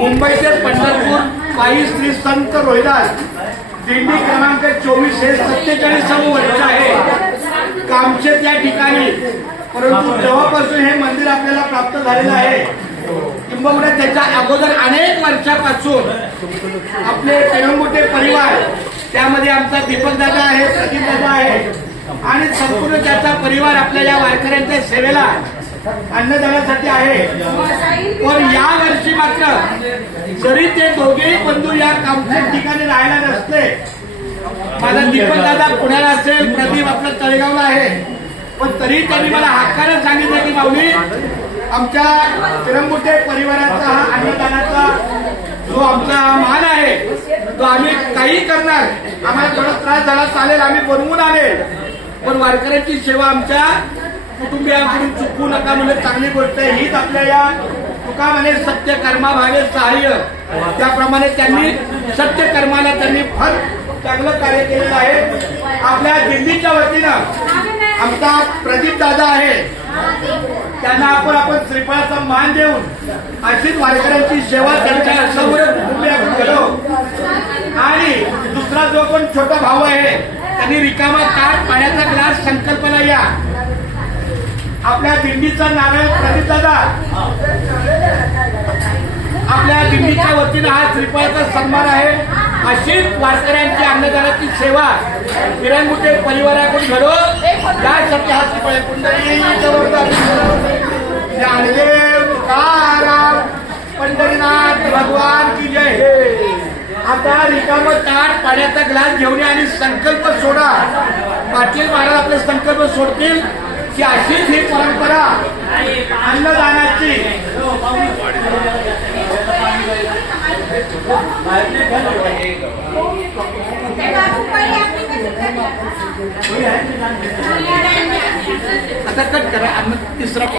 मुंबई ते पंढरपूर पायी श्री संत रोहिदास दिंडी क्रमांक 24 हे 47 वर्ष आहे कामशेत या ठिकाणी। परंतु तेव्हापासून हे मंदिर आपल्याला प्राप्त झालेलं आहे। किंबहुना त्याच्या अगोदर अनेक वर्षापासून आपले पेरंगुटे परिवार, त्यामध्ये आमचा दीपक दादा आहे, प्रदीप दादा आहे आणि संपूर्ण त्याचा परिवार आपल्या या वारकऱ्यांच्या सेवेला अन्नदानासाठी आहे। पण या वर्षी मात्र जरी ते दोघेही बंधू या कामशेत ठिकाणी राहायला नसते, माझा दीपक दादा पुण्याला असेल, प्रदीप आपलं तळेगावला आहे, पण तरी त्यांनी मला हाकानं सांगितलं की माऊली आमच्या पेरंगुटे परिवाराचा हा अन्नदानाचा जो आमचा मान आहे तो आम्ही काही करणार, आम्हाला थोडा त्रास झाला चालेल, आम्ही बनवून आले, पण वारकऱ्यांची सेवा आमच्या कुटुंबियांकडून चुकवू नका म्हणजे चांगली गोष्ट आहे। हीच आपल्या या तुका म्हणे सत्य कर्मा भावे सहाय्य, त्याप्रमाणे त्यांनी सत्य कर्माला त्यांनी फार चांगलं कार्य केलेलं आहे। आपल्या दिंडीच्या वतीनं आमचा प्रदीप दादा आहे, त्यांना आपण श्रीफळाचा मान देऊन अशीच वारकऱ्यांची सेवा त्यांच्या समोर कुटुंबियांकडून करो। आणि दुसरा जो पण छोटा भाऊ आहे त्यांनी रिकामा ताट पाण्याचा ग्लास संकल्पना या आपल्या दिंडीचा नारळ प्रदीप दादा आपल्या दिंडीच्या वतीनं हा श्रीफळाचा सन्मान आहे। अशीच वारकऱ्यांची अन्नदानाची सेवा पेरंगुटे परिवाराकडून घडो यासाठी हा श्रीफळ ज्ञानदेव तुकाराम पंढरीनाथ भगवान की जय। आता रिकाम ताट पाण्याचा ग्लास घेऊन आणि संकल्प सोडा। पाटील महाराज आपले संकल्प सोडतील की अशीच ही परंपरा अन्नदानाची आता कट करा। तिसरा